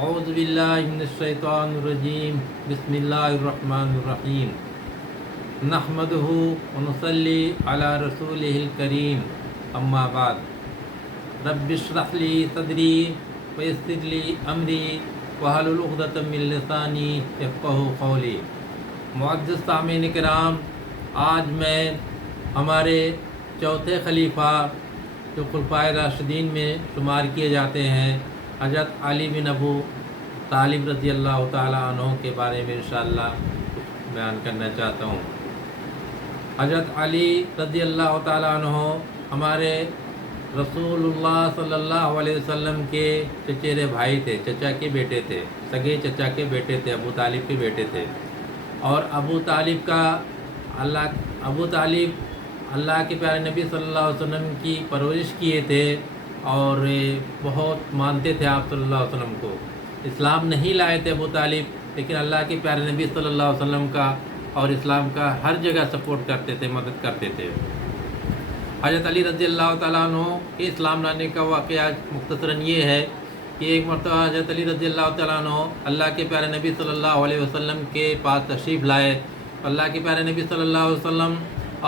اعوذ باللہ من الشیطان الرجیم بسم اللہ الرحمن الرحیم نحمدہ ونصلی علی رسولہ الکریم اما بعد رب اشرح لی صدری ویسر لی امری واحلل عقدۃ من لسانی یفقہوا قولی۔ معزز سامعین کرام، آج میں ہمارے چوتھے خلیفہ جو خلفائے راشدین میں شمار کیے جاتے ہیں حضرت علی بن ابو طالب رضی اللہ تعالیٰ عنہ کے بارے میں انشاءاللہ کچھ بیان کرنا چاہتا ہوں۔ حضرت علی رضی اللہ تعالیٰ عنہ ہمارے رسول اللہ صلی اللہ علیہ وسلم کے چچیرے بھائی تھے، چچا کے بیٹے تھے، سگے چچا کے بیٹے تھے، ابو طالب کے بیٹے تھے۔ اور ابو طالب اللہ کے پیارے نبی صلی اللہ علیہ وسلم کی پرورش کیے تھے اور بہت مانتے تھے آپ صلی اللہ علیہ وسلم کو۔ اسلام نہیں لائے تھے ابو طالب، لیکن اللہ کے پیارے نبی صلی اللہ علیہ وسلم کا اور اسلام کا ہر جگہ سپورٹ کرتے تھے، مدد کرتے تھے۔ حضرت علی رضی اللہ تعالیٰ عنہ کے اسلام لانے کا واقعہ مختصراً یہ ہے کہ ایک مرتبہ حضرت علی رضی اللہ تعالیٰ عنہ اللہ کے پیارے نبی صلی اللہ علیہ وسلم کے پاس تشریف لائے۔ اللہ کے پیارے نبی صلی اللہ علیہ وسلم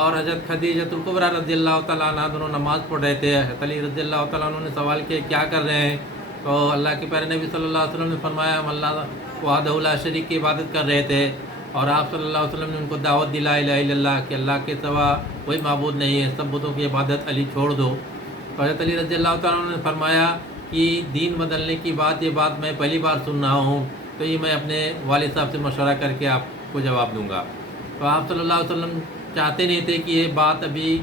اور حضرت خدیجۃ الکبریٰ رضی اللہ تعالیٰ عنہ دونوں نماز پڑھ رہے تھے۔ حضرت علی رضی اللہ تعالیٰ عنہ نے سوال کیا کیا کر رہے ہیں؟ تو اللہ کے پیارے نبی صلی اللہ علیہ وسلم نے فرمایا ہم اللہ وحدہ لا شریک کی عبادت کر رہے تھے، اور آپ صلی اللہ علیہ وسلم نے ان کو دعوت دی لا الہ الا اللہ کہ اللہ کے سوا کوئی معبود نہیں ہے، سب بتوں کی عبادت علی چھوڑ دو۔ تو حضرت علی رضی اللہ تعالیٰ عنہ نے فرمایا کہ دین بدلنے کی یہ بات میں پہلی بار سن رہا ہوں، تو یہ میں اپنے والد صاحب سے مشورہ کر کے آپ کو جواب دوں گا۔ تو آپ صلی اللہ علیہ وسلم چاہتے نہیں تھے کہ یہ بات ابھی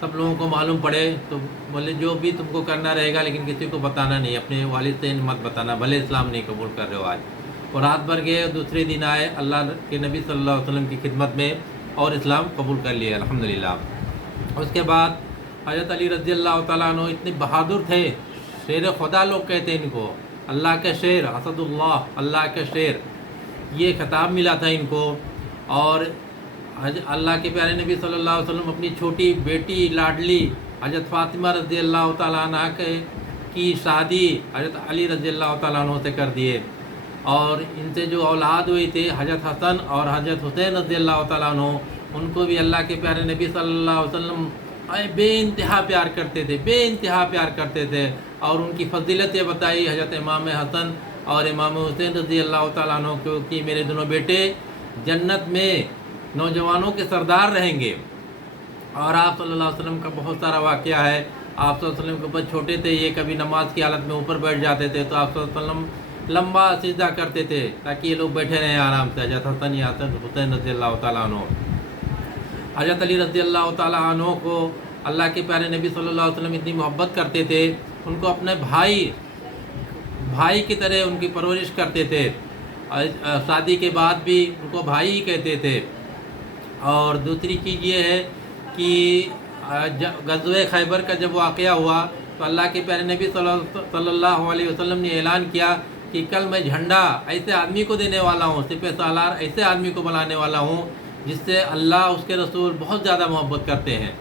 سب لوگوں کو معلوم پڑے، تو بولے جو بھی تم کو کرنا رہے گا لیکن کسی کو بتانا نہیں، اپنے والد سے مت بتانا، بھلے اسلام نہیں قبول کر رہے ہو آج۔ اور رات بھر گئے، دوسرے دن آئے اللہ کے نبی صلی اللہ علیہ وسلم کی خدمت میں اور اسلام قبول کر لیا الحمدللہ۔ اس کے بعد حضرت علی رضی اللہ تعالیٰ عنہ اتنے بہادر تھے، شیر خدا لوگ کہتے ہیں ان کو، اللہ کا شیر، اسد اللہ کا شیر، یہ خطاب ملا تھا ان کو۔ اور اللہ کے پیارے نبی صلی اللہ علیہ وسلم اپنی چھوٹی بیٹی لاڈلی حضرت فاطمہ رضی اللہ تعالیٰ عنہ کی شادی حضرت علی رضی اللہ تعالیٰ عنہ سے کر دیے، اور ان سے جو اولاد ہوئی تھی حضرت حسن اور حضرت حسین رضی اللہ تعالیٰ عنہ، ان کو بھی اللہ کے پیارے نبی صلی اللہ علیہ وسلم بے انتہا پیار کرتے تھے، بے انتہا پیار کرتے تھے۔ اور ان کی فضیلتیں بتائی حضرت امام حسن اور امام حسین رضی اللہ تعالیٰ عنہ کو کہ میرے دونوں بیٹے جنت میں نوجوانوں کے سردار رہیں گے۔ اور آپ صلی اللہ علیہ وسلم کا بہت سارا واقعہ ہے۔ آپ صلی اللہ علیہ وسلم کے اوپر چھوٹے تھے، یہ کبھی نماز کی حالت میں اوپر بیٹھ جاتے تھے تو آپ صلی اللہ علیہ وسلم لمبا سجدہ کرتے تھے تاکہ یہ لوگ بیٹھے رہیں آرام سے، حضرت حسن یا حسین رضی اللہ تعالیٰ عنہ۔ حضرت علی رضی اللہ تعالیٰ عنہ کو اللہ کے پیارے نبی صلی اللہ علیہ وسلم اتنی محبت کرتے تھے، ان کو اپنے بھائی کی طرح ان کی پرورش کرتے تھے، شادی کے بعد بھی ان کو بھائی ہی کہتے تھے۔ اور دوسری چیز یہ ہے کہ غزوہ خیبر کا جب واقعہ ہوا تو اللہ کے پیارے نبی صلی اللہ علیہ وسلم نے اعلان کیا کہ کل میں جھنڈا ایسے آدمی کو دینے والا ہوں، سپہ سالار ایسے آدمی کو بلانے والا ہوں جس سے اللہ اس کے رسول بہت زیادہ محبت کرتے ہیں۔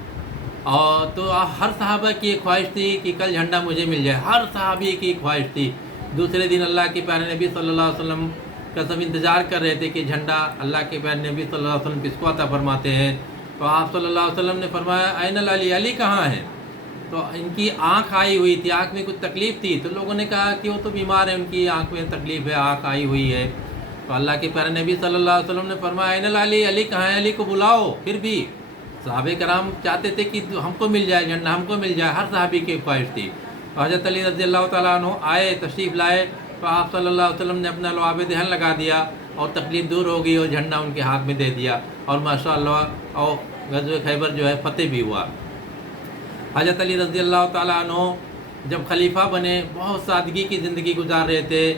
اور تو ہر صحابہ کی ایک خواہش تھی کہ کل جھنڈا مجھے مل جائے، ہر صحابی کی ایک خواہش تھی۔ دوسرے دن اللہ کے پیارے نبی صلی اللہ علیہ وسلم کا سب انتظار کر رہے تھے کہ جھنڈا اللہ کے پیارے نبی صلی اللہ علیہ وسلم کس کو عطا فرماتے ہیں۔ تو آپ صلی اللہ علیہ وسلم نے فرمایا این علی، علی کہاں ہے؟ تو ان کی آنکھ آئی ہوئی تھی، آنکھ میں کچھ تکلیف تھی، تو لوگوں نے کہا کہ وہ تو بیمار ہے، ان کی آنکھ میں تکلیف ہے، آنکھ آئی ہوئی ہے۔ تو اللہ کے پیارے نبی صلی اللہ علیہ وسلم نے فرمایا این علی، علی کہاں ہے؟ علی کو بلاؤ۔ پھر بھی صحابہ کرام چاہتے تھے کہ ہم کو مل جائے جھنڈا، ہم کو مل جائے، ہر صحابی کی خواہش تھی۔ تو حضرت علی رضی اللہ تعالیٰ عنہ آئے، تشریف لائے، تو آپ صلی اللہ علیہ وسلم نے اپنا لعاب دہن لگا دیا اور تکلیف دور ہو گئی اور جھنڈا ان کے ہاتھ میں دے دیا، اور ماشاءاللہ اور غزوہ خیبر جو ہے فتح بھی ہوا۔ حضرت علی رضی اللہ تعالیٰ عنہ جب خلیفہ بنے بہت سادگی کی زندگی گزار رہے تھے،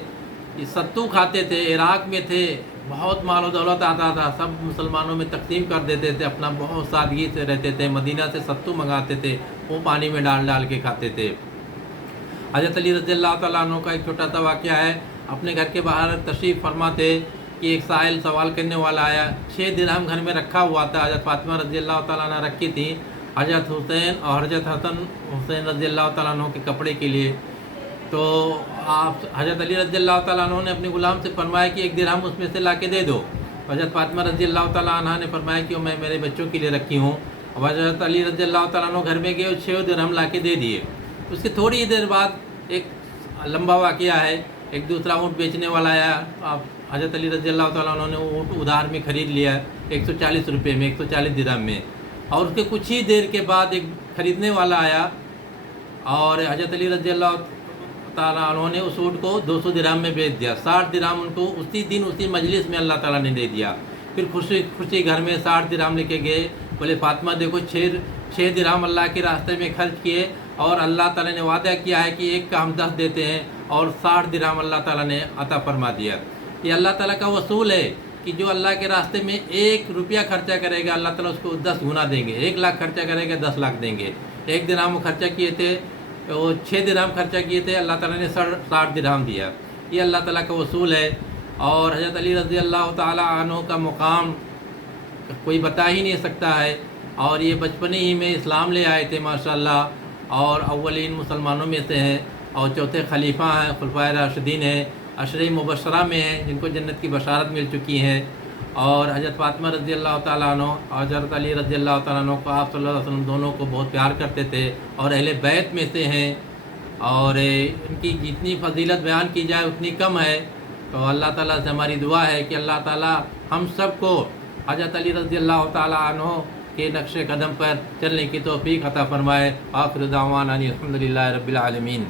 ستو کھاتے تھے، عراق میں تھے، بہت مال و دولت آتا تھا، سب مسلمانوں میں تقسیم کر دیتے تھے، اپنا بہت سادگی سے رہتے تھے، مدینہ سے ستو منگاتے تھے، وہ پانی میں ڈال کے کھاتے تھے۔ حضرت علی رضی اللہ تعالیٰ عنہ کا ایک چھوٹا سا واقعہ ہے، اپنے گھر کے باہر تشریف فرما تھے کہ ایک سائل سوال کرنے والا آیا، 6 درہم گھر میں رکھا ہوا تھا، حضرت فاطمہ رضی اللہ تعالیٰ عنہ رکھی تھی حضرت حسین اور حضرت حسن رضی اللہ تعالیٰ عنہ کے کپڑے کے لیے۔ تو آپ حضرت علی رضی اللہ تعالیٰ عنہ نے اپنے غلام سے فرمایا کہ 1 درہم اس میں سے لا کے دے دو. حضرت فاطمہ رضی اللہ تعالیٰ عنہ نے فرمایا کہ میں میرے بچوں کے لیے رکھی ہوں. اب حضرت علی رضی اللہ تعالیٰ عنہ گھر میں گئے اور 6 درہم لا کے دے دیے. اس کے تھوڑی دیر بعد ایک لمبا واقعہ ہے، ایک دوسرا اونٹ بیچنے والا آیا. آپ حضرت علی رضی اللہ تعالیٰ عنہ نے اونٹ ادھار میں خرید لیا 140 روپے میں، 140 درہم میں. اور اس کے کچھ ہی دیر کے بعد ایک خریدنے والا آیا اور حضرت علی رضی اللہ تعالیٰ عنہ نے اس اونٹ کو 200 درہم میں بیچ دیا. 60 درہم ان کو اسی دن اسی مجلس میں اللہ تعالیٰ نے دے دیا. پھر خوشی خوشی گھر میں 60 درہم لے کے گئے. بولے فاطمہ دیکھو 6 درہم اللہ کے راستے میں خرچ کیے اور اللہ تعالیٰ نے وعدہ کیا ہے کہ ایک کا ہم 10 دیتے ہیں، اور 60 درہم اللہ تعالیٰ نے عطا فرما دیا. یہ اللہ تعالیٰ کا اصول ہے کہ جو اللہ کے راستے میں 1 روپیہ خرچہ کرے گا اللہ تعالیٰ اس کو 10 گنا دیں گے. 1 لاکھ خرچہ کرے گا 10 لاکھ دیں گے. 1 درہم وہ خرچہ کیے تھے، وہ 6 درہم خرچہ کیے تھے، اللہ تعالیٰ نے 60 درہم دیا. یہ اللہ تعالیٰ کا اصول ہے. اور حضرت علی رضی اللہ تعالیٰ عنہ کا مقام کوئی بتا ہی نہیں سکتا ہے. اور یہ بچپنے ہی میں اسلام لے آئے تھے ماشاءاللہ، اور اولین مسلمانوں میں سے ہیں، اور چوتھے خلیفہ ہیں، خلفائے راشدین ہیں، عشرہ مبشرہ میں ہیں جن کو جنت کی بشارت مل چکی ہیں. اور حضرت فاطمہ رضی اللہ تعالیٰ عنہ اور حضرت علی رضی اللہ تعالیٰ عنہ کو آپ صلی اللہ علیہ وسلم دونوں کو بہت پیار کرتے تھے اور اہل بیت میں سے ہیں. اور ان کی جتنی فضیلت بیان کی جائے اتنی کم ہے. تو اللہ تعالیٰ سے ہماری دعا ہے کہ اللہ تعالیٰ ہم سب کو حضرت علی رضی اللہ تعالیٰ عنہ کے نقش قدم پر چلنے کی توفیق عطا فرمائے. آخر دعوانا الحمدللہ رب العالمین.